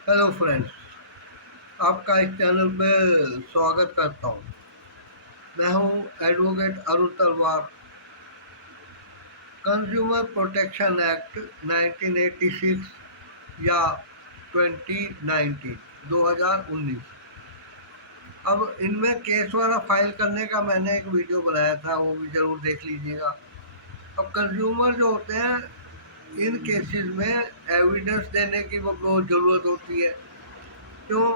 Hello friends, आपका इस channel पे स्वागत करता हूँ। मैं हूँ एडवोकेट अरुण तलवार। कंज्यूमर प्रोटेक्शन एक्ट 1986 या 2019 2019। अब इनमें केस वाला फाइल करने का मैंने एक वीडियो बनाया था, वो भी ज़रूर देख लीजिएगा। अब कंज्यूमर जो होते हैं, इन केसेस में एविडेंस देने की बहुत ज़रूरत होती है। क्यों?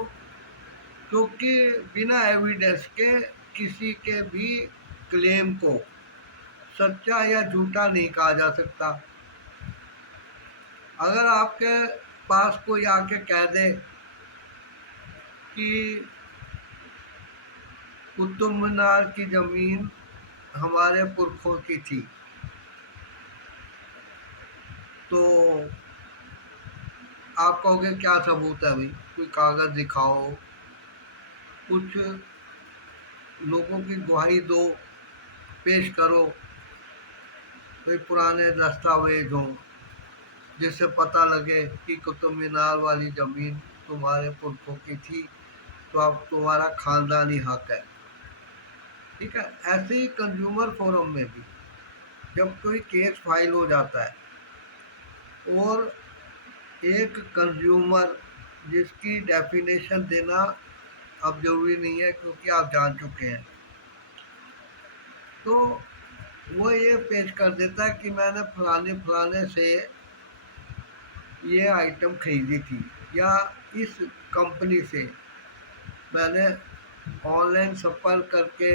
क्योंकि बिना एविडेंस के किसी के भी क्लेम को सच्चा या झूठा नहीं कहा जा सकता। अगर आपके पास कोई आके कह दे कि कुतुब मीनार की ज़मीन हमारे पुरखों की थी, तो आप कहोगे क्या सबूत है भाई, कोई कागज़ दिखाओ, कुछ लोगों की गवाही दो, पेश करो, कोई पुराने दस्तावेज हों जिससे पता लगे कि कुतुब मीनार वाली ज़मीन तुम्हारे पुरखों की थी, तो अब तुम्हारा ख़ानदानी हक है। ठीक है। ऐसे ही कंज्यूमर फोरम में भी जब कोई केस फाइल हो जाता है और एक कंज्यूमर जिसकी डेफिनेशन देना अब ज़रूरी नहीं है क्योंकि आप जान चुके हैं, तो वो ये पेश कर देता है कि मैंने फलाने फलाने से ये आइटम खरीदी थी, या इस कंपनी से मैंने ऑनलाइन संपर्क करके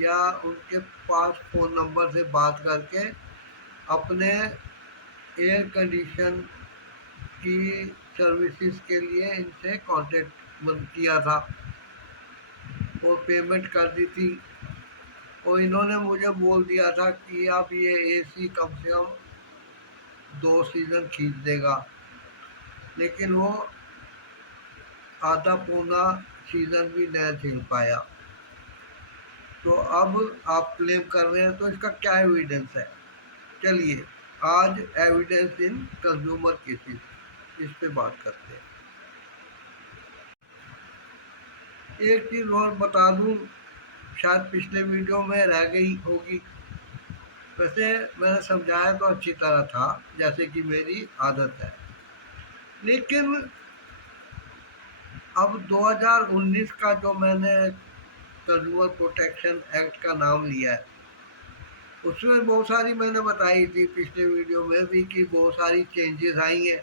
या उनके पास फ़ोन नंबर से बात करके अपने एयर कंडीशन की सर्विसेज के लिए इनसे कांटेक्ट किया था और पेमेंट कर दी थी। और इन्होंने मुझे बोल दिया था कि आप ये एसी कम से कम 2 सीज़न खींच देगा, लेकिन वो आधा पौना सीज़न भी नहीं झेल पाया। तो अब आप क्लेम कर रहे हैं, तो इसका क्या एविडेंस है? चलिए आज एविडेंस इन कंज्यूमर केसेस इस पे बात करते हैं। एक चीज़ और बता दूं, शायद पिछले वीडियो में रह गई होगी। वैसे मैंने समझाया तो अच्छी तरह था, जैसे कि मेरी आदत है, लेकिन अब 2019 का जो मैंने कंज्यूमर प्रोटेक्शन एक्ट का नाम लिया है, उसमें बहुत सारी मैंने बताई थी पिछले वीडियो में भी कि बहुत सारी चेंजेस आई हैं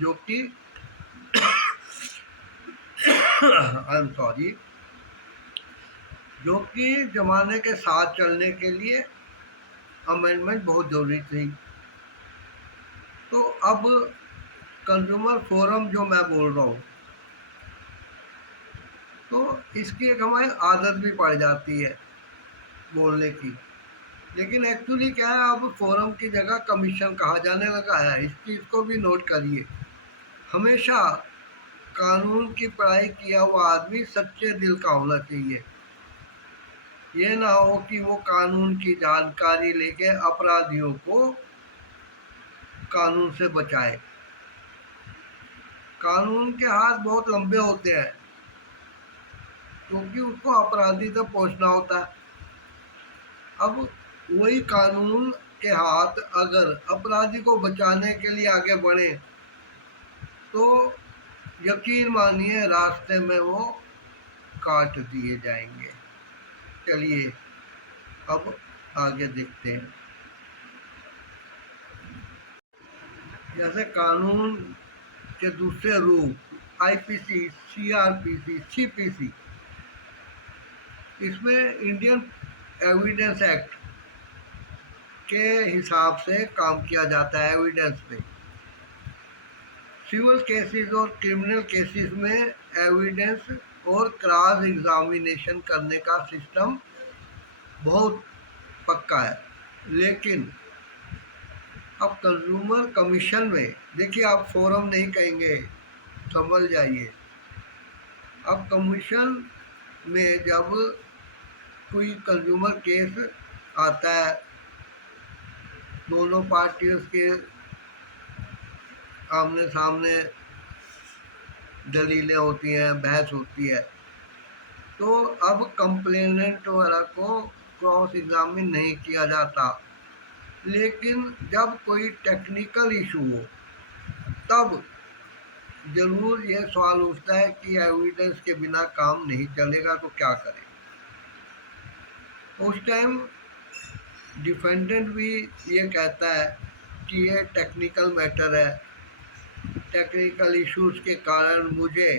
जो कि आई एम सॉरी, जो कि ज़माने के साथ चलने के लिए अमेंडमेंट बहुत ज़रूरी थी। तो अब कंज्यूमर फोरम जो मैं बोल रहा हूँ, तो इसकी एक हमें आदत भी पड़ जाती है बोलने की। लेकिन एक्चुअली क्या है, अब फोरम की जगह कमीशन कहा जाने लगा है। इस चीज़ को भी नोट करिए। हमेशा कानून की पढ़ाई किया हुआ आदमी सच्चे दिल का होना चाहिए। ये ना हो कि वो कानून की जानकारी लेके अपराधियों को कानून से बचाए। कानून के हाथ बहुत लंबे होते हैं क्योंकि उसको अपराधी तक पहुंचना होता है। अब वही कानून के हाथ अगर अपराधी को बचाने के लिए आगे बढ़े, तो यकीन मानिए रास्ते में वो काट दिए जाएंगे। चलिए अब आगे देखते हैं। जैसे कानून के दूसरे रूप आईपीसी, सीआरपीसी, सीपीसी, इसमें इंडियन एविडेंस एक्ट के हिसाब से काम किया जाता है। एविडेंस पे सिविल केसेस और क्रिमिनल केसेस में एविडेंस और क्रॉस एग्जामिनेशन करने का सिस्टम बहुत पक्का है। लेकिन अब कंज्यूमर कमीशन में देखिए, आप फोरम नहीं कहेंगे, समझ जाइए। अब कमीशन में जब कोई कंज्यूमर केस आता है, दोनों पार्टियों के आमने सामने दलीलें होती हैं, बहस होती है। तो अब कंप्लेनेंट वगैरह को क्रॉस एग्जामिन नहीं किया जाता। लेकिन जब कोई टेक्निकल इशू हो तब ज़रूर ये सवाल उठता है कि एविडेंस के बिना काम नहीं चलेगा तो क्या करें। उस टाइम डिफेंडेंट भी ये कहता है कि ये टेक्निकल मैटर है, टेक्निकल इश्यूज के कारण मुझे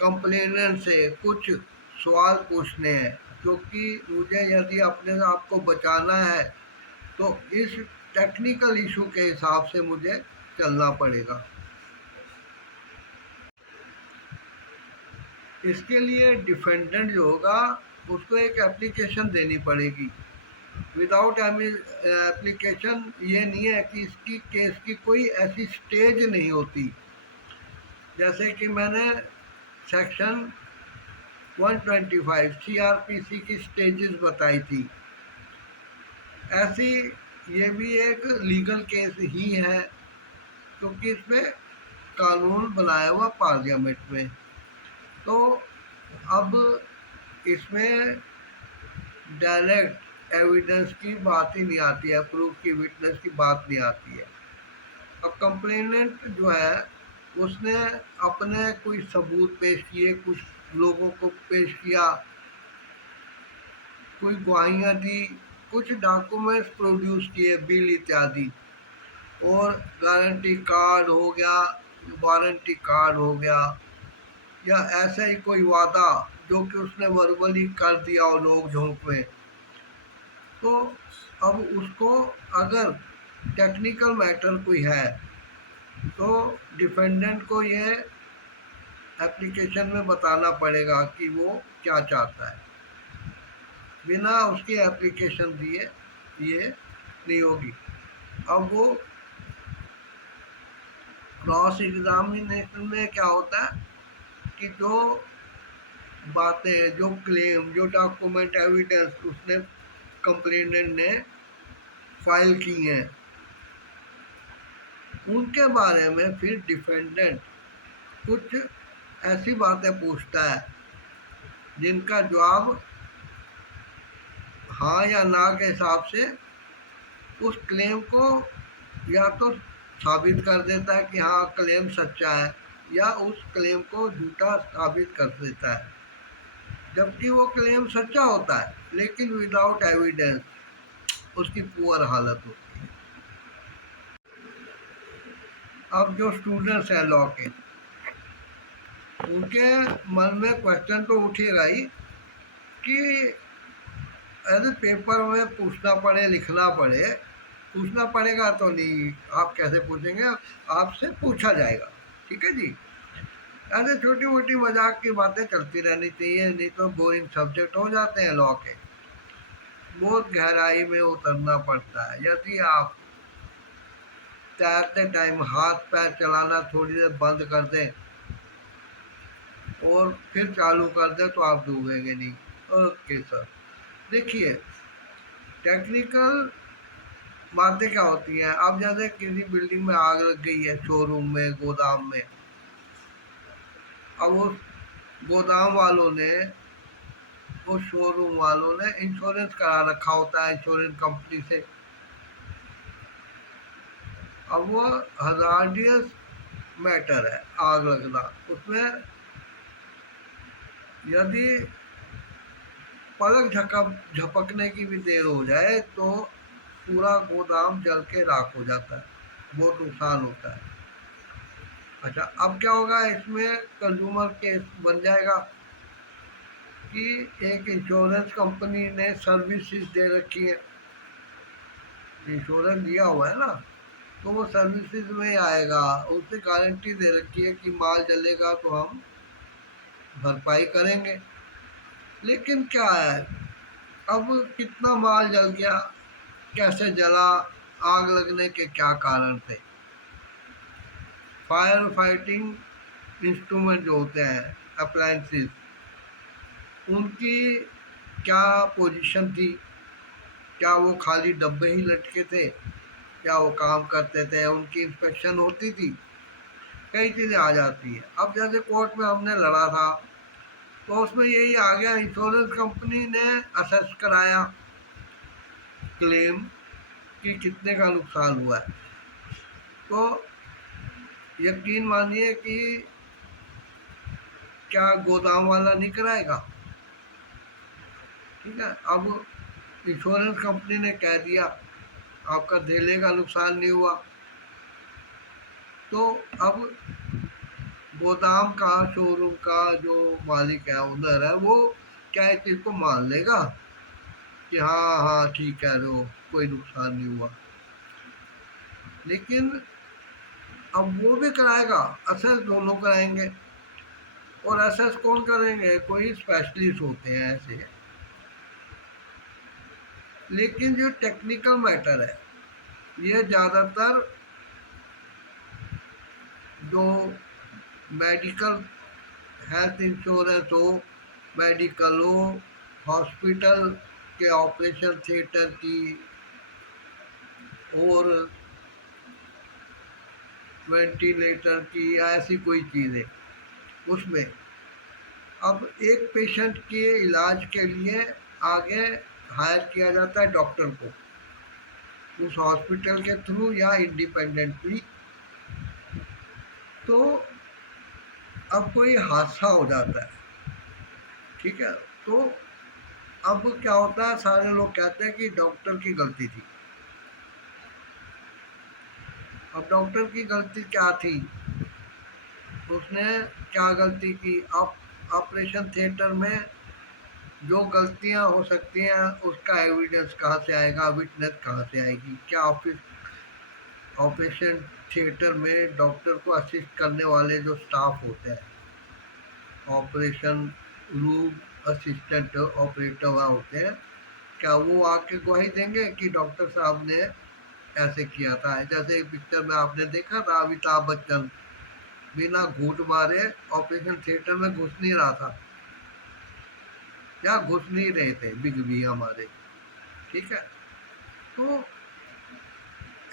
कंप्लेनेंट से कुछ सवाल पूछने हैं, क्योंकि मुझे यदि अपने आप को बचाना है तो इस टेक्निकल इशू के हिसाब से मुझे चलना पड़ेगा। इसके लिए डिफेंडेंट जो होगा उसको एक एप्लीकेशन देनी पड़ेगी। विदाउट एप्लीकेशन ये नहीं है कि इसकी केस की कोई ऐसी स्टेज नहीं होती। जैसे कि मैंने सेक्शन 125 सीआरपीसी की स्टेजेस बताई थी, ऐसी ये भी एक लीगल केस ही है, क्योंकि इसमें कानून बनाया हुआ पार्लियामेंट में। तो अब इसमें डायरेक्ट एविडेंस की बात ही नहीं आती है, प्रूफ की, विटनेस की बात नहीं आती है। अब कंप्लेनेंट जो है उसने अपने कोई सबूत पेश किए, कुछ लोगों को पेश किया, कोई गवाहियाँ दी, कुछ डॉक्यूमेंट्स प्रोड्यूस किए, बिल इत्यादि, और गारंटी कार्ड हो गया, वारंटी कार्ड हो गया, या ऐसा ही कोई वादा जो कि उसने वर्बली कर दिया हो लोग झोंक में। तो अब उसको अगर टेक्निकल मैटर कोई है तो डिफेंडेंट को ये एप्लीकेशन में बताना पड़ेगा कि वो क्या चाहता है। बिना उसकी एप्लीकेशन दिए ये नहीं होगी। अब वो क्रॉस एग्जामिनेशन में क्या होता है कि जो बातें, जो क्लेम, जो डॉक्यूमेंट, एविडेंस उसने कंप्लेनेंट ने फाइल की हैं उनके बारे में फिर डिफेंडेंट कुछ ऐसी बातें पूछता है जिनका जवाब हाँ या ना के हिसाब से उस क्लेम को या तो साबित कर देता है कि हाँ क्लेम सच्चा है, या उस क्लेम को झूठा साबित कर देता है। जबकि वो क्लेम सच्चा होता है लेकिन विदाउट एविडेंस उसकी पुअर हालत होती है। अब जो स्टूडेंट्स हैं लॉ के, उनके मन में क्वेश्चन तो उठेगा ही कि ऐसे पेपर में पूछना पड़े, लिखना पड़े। पूछना पड़ेगा तो नहीं, आप कैसे पूछेंगे, आपसे पूछा जाएगा, ठीक है जी। ऐसे छोटी मोटी मजाक की बातें चलती रहनी चाहिए, नहीं तो बोरिंग सब्जेक्ट हो जाते हैं लॉ के। बहुत गहराई में उतरना पड़ता है। यदि आप तैरते टाइम हाथ पैर चलाना थोड़ी देर बंद कर दें और फिर चालू कर दें तो आप डूबेंगे नहीं। ओके सर, देखिए टेक्निकल बातें क्या होती हैं। अब जैसे किसी बिल्डिंग में आग लग गई है, शोरूम में, गोदाम में, अब उस गोदाम वालों ने, उस शोरूम वालों ने इंश्योरेंस करा रखा होता है इंश्योरेंस कंपनी से। अब वो हजार्डियस मैटर है आग लगना, उसमें यदि पलक झपकने की भी देर हो जाए तो पूरा गोदाम जल के राख हो जाता है, बहुत नुकसान होता है। अच्छा, अब क्या होगा, इसमें कंज्यूमर केस बन जाएगा कि एक इंश्योरेंस कंपनी ने सर्विसेज दे रखी है, इंश्योरेंस दिया हुआ है ना, तो वो सर्विसेज में आएगा, उससे गारंटी दे रखी है कि माल जलेगा तो हम भरपाई करेंगे। लेकिन क्या है, अब कितना माल जल गया, कैसे जला, आग लगने के क्या कारण थे, फायर फाइटिंग इंस्ट्रूमेंट जो होते हैं, अप्लायंसेस, उनकी क्या पोजीशन थी, क्या वो खाली डब्बे ही लटके थे, क्या वो काम करते थे, उनकी इंस्पेक्शन होती थी। कई चीज़ें आ जाती हैं। अब जैसे कोर्ट में हमने लड़ा था, तो उसमें यही आ गया, इंश्योरेंस कंपनी ने असेस कराया क्लेम कि कितने का नुकसान हुआ है, तो यकीन मानिए कि क्या गोदाम वाला नहीं कराएगा। ठीक है, अब इंश्योरेंस कंपनी ने कह दिया आपका धेले का नुकसान नहीं हुआ, तो अब गोदाम का, शोरूम का जो मालिक है, ओनर है, वो क्या इस चीज़ को मान लेगा कि हाँ हाँ ठीक कह रहे हो, कोई नुकसान नहीं हुआ। लेकिन अब वो भी कराएगा, असेस दोनों कराएंगे। और असेस कौन करेंगे? कोई स्पेशलिस्ट होते हैं ऐसे। लेकिन जो टेक्निकल मैटर है, ये ज़्यादातर जो मेडिकल, हेल्थ इंश्योरेंस हो, मेडिकल हो, हॉस्पिटल के ऑपरेशन थिएटर की, और वेंटिलेटर की, ऐसी कोई चीज़ है उसमें। अब एक पेशेंट के इलाज के लिए आगे हायर किया जाता है डॉक्टर को, उस हॉस्पिटल के थ्रू या इंडिपेंडेंटली। तो अब कोई हादसा हो जाता है, ठीक है, तो अब क्या होता है, सारे लोग कहते हैं कि डॉक्टर की गलती थी। अब डॉक्टर की गलती क्या थी? उसने क्या गलती की? अब ऑपरेशन थिएटर में जो गलतियां हो सकती हैं, उसका एविडेंस कहाँ से आएगा, विटनेस कहाँ से आएगी? क्या ऑपरेशन थिएटर में डॉक्टर को असिस्ट करने वाले जो स्टाफ होते हैं, ऑपरेशन रूम असिस्टेंट ऑपरेटर वहाँ होते हैं, क्या वो आके गवाही देंगे कि डॉक्टर साहब ने ऐसे किया था? जैसे पिक्चर में आपने देखा था, अमिताभ बच्चन बिना घूंट मारे ऑपरेशन थिएटर में घुस नहीं रहा था, या घुस नहीं रहे थे बिग बी हमारे। ठीक है, तो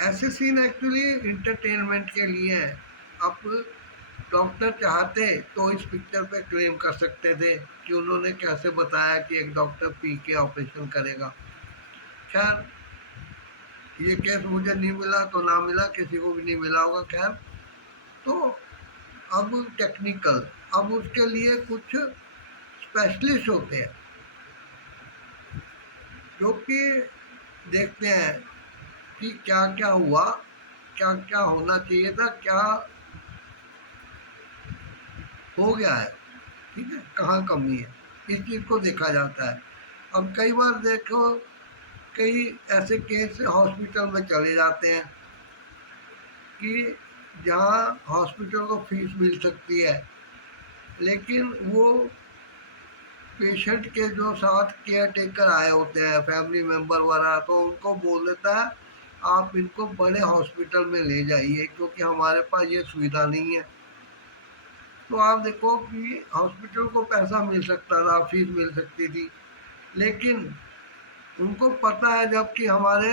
ऐसे सीन एक्चुअली इंटरटेनमेंट के लिए हैं। अब डॉक्टर चाहते तो इस पिक्चर पे क्लेम कर सकते थे कि उन्होंने कैसे बताया कि एक डॉक्टर पी के ऑपरेशन करेगा। खैर, ये केस मुझे नहीं मिला तो ना मिला, किसी को भी नहीं मिला होगा। खैर, तो अब टेक्निकल, अब उसके लिए कुछ स्पेशलिस्ट होते हैं जो कि देखते हैं कि क्या क्या हुआ, क्या क्या होना चाहिए था, क्या हो गया है, ठीक है, कहाँ कमी है, इस चीज़ को देखा जाता है। अब कई बार देखो, कई ऐसे केस हॉस्पिटल में चले जाते हैं कि जहाँ हॉस्पिटल को फीस मिल सकती है, लेकिन वो पेशेंट के जो साथ केयर टेकर आए होते हैं, फैमिली मेम्बर वगैरह, तो उनको बोल देता है आप इनको बड़े हॉस्पिटल में ले जाइए, क्योंकि हमारे पास ये सुविधा नहीं है। तो आप देखो कि हॉस्पिटल को पैसा मिल सकता था, फीस मिल सकती थी, लेकिन उनको पता है जबकि हमारे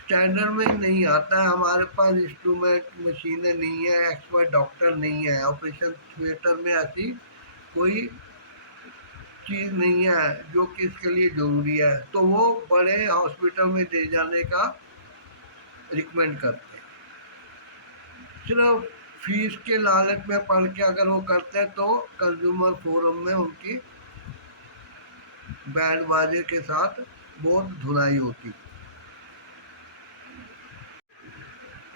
स्टैंडर्ड में नहीं आता है, हमारे पास इंस्ट्रूमेंट मशीनें नहीं है, एक्सपर्ट डॉक्टर नहीं है, ऑपरेशन थिएटर में ऐसी कोई चीज़ नहीं है जो कि इसके लिए ज़रूरी है, तो वो बड़े हॉस्पिटल में ले जाने का रिकमेंड करते हैं। सिर्फ फीस के लालच में पढ़ के अगर वो करते हैं तो कंज्यूमर फोरम में उनकी बैंड बाजे के साथ बहुत धुनाई होती।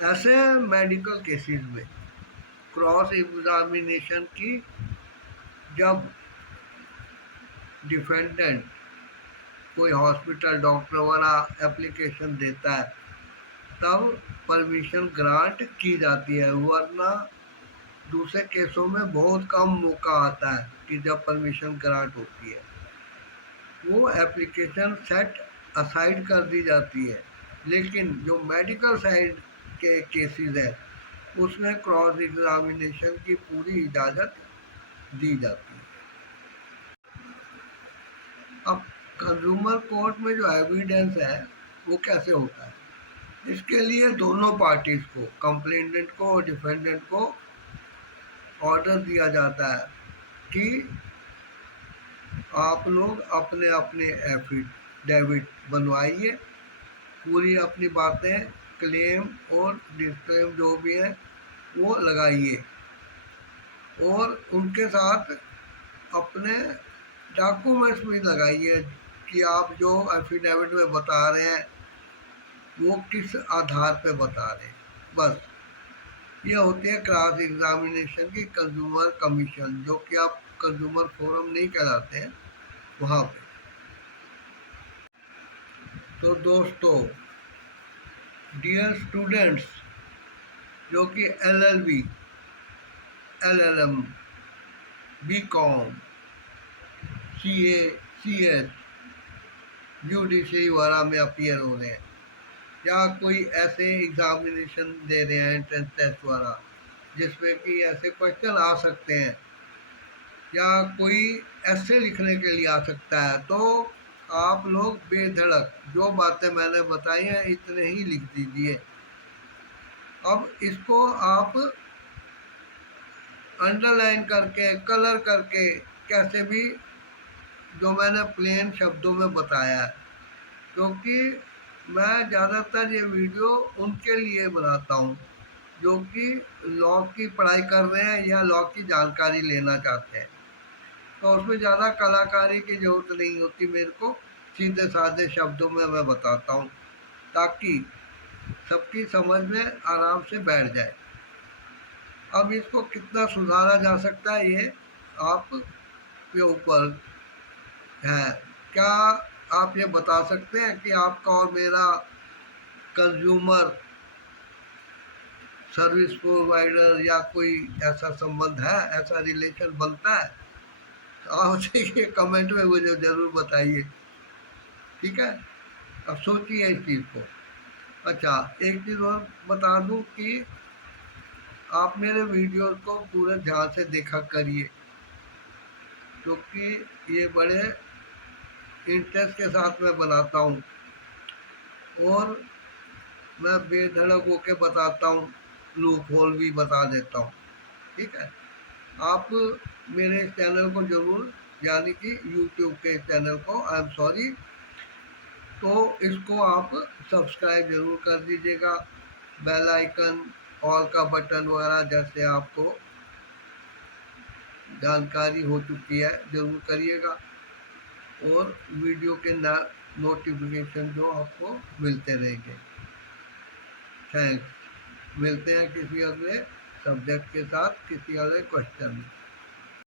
ऐसे मेडिकल केसेस में क्रॉस एग्जामिनेशन की, जब डिफेंडेंट कोई हॉस्पिटल डॉक्टर वाला एप्लीकेशन देता है, तब परमिशन ग्रांट की जाती है, वरना दूसरे केसों में बहुत कम मौका आता है कि जब परमिशन ग्रांट होती है, वो एप्लीकेशन सेट असाइड कर दी जाती है। लेकिन जो मेडिकल साइड के केसेस है, उसमें क्रॉस एग्जामिनेशन की पूरी इजाज़त दी जाती है। अब कंज्यूमर कोर्ट में जो एविडेंस है वो कैसे होता है? इसके लिए दोनों पार्टीज को, कंप्लेनेंट को और डिफेंडेंट को, ऑर्डर दिया जाता है कि आप लोग अपने अपने एफिडेविट बनवाइए, पूरी अपनी बातें, क्लेम और डिस्क्लेम जो भी है वो लगाइए, और उनके साथ अपने डॉक्यूमेंट्स भी लगाइए कि आप जो एफिडेविट में बता रहे हैं वो किस आधार पे बता रहे हैं। बस ये होती है क्रॉस एग्जामिनेशन की कंज्यूमर कमीशन, जो कि आप कंज्यूमर फोरम नहीं कहलाते हैं वहाँ पे। तो दोस्तों, डियर स्टूडेंट्स, जो कि LLB, LLM, BCom, CA, CS, judiciary वगैरह में अपीयर हो रहे हैं, या कोई ऐसे एग्जामिनेशन दे रहे हैं एंट्रेंस टेस्ट वगैरह जिसमें कि ऐसे क्वेश्चन आ सकते हैं, या कोई ऐसे लिखने के लिए आ सकता है, तो आप लोग बेधड़क जो बातें मैंने बताई हैं इतने ही लिख दीजिए। अब इसको आप अंडरलाइन करके, कलर करके, कैसे भी, जो मैंने प्लेन शब्दों में बताया है, क्योंकि मैं ज़्यादातर ये वीडियो उनके लिए बनाता हूँ जो कि लॉ की पढ़ाई कर रहे हैं या लॉ की जानकारी लेना चाहते हैं। तो उसमें ज़्यादा कलाकारी की ज़रूरत नहीं होती, मेरे को सीधे साधे शब्दों में मैं बताता हूँ ताकि सबकी समझ में आराम से बैठ जाए। अब इसको कितना सुधारा जा सकता है ये आप के ऊपर है। क्या आप ये बता सकते हैं कि आपका और मेरा कंज्यूमर सर्विस प्रोवाइडर या कोई ऐसा संबंध है, ऐसा रिलेशन बनता है? आप देखिए कमेंट में मुझे ज़रूर बताइए, ठीक है। अब सोचिए इस चीज़ को। अच्छा, एक चीज़ और बता दूं कि आप मेरे वीडियो को पूरे ध्यान से देखा करिए, क्योंकि ये बड़े इंटरेस्ट के साथ मैं बनाता हूँ और मैं बेधड़क होके बताता हूँ, लूप होल भी बता देता हूँ, ठीक है। आप मेरे इस चैनल को ज़रूर, यानी कि यूट्यूब के चैनल को, आई एम सॉरी, तो इसको आप सब्सक्राइब जरूर कर दीजिएगा, बेल आइकन, ऑल का बटन वगैरह जैसे आपको जानकारी हो चुकी है ज़रूर करिएगा, और वीडियो के नोटिफिकेशन जो आपको मिलते रहेंगे। थैंक्स। मिलते हैं किसी अगले सब्जेक्ट के साथ, किसी अगले क्वेश्चन में।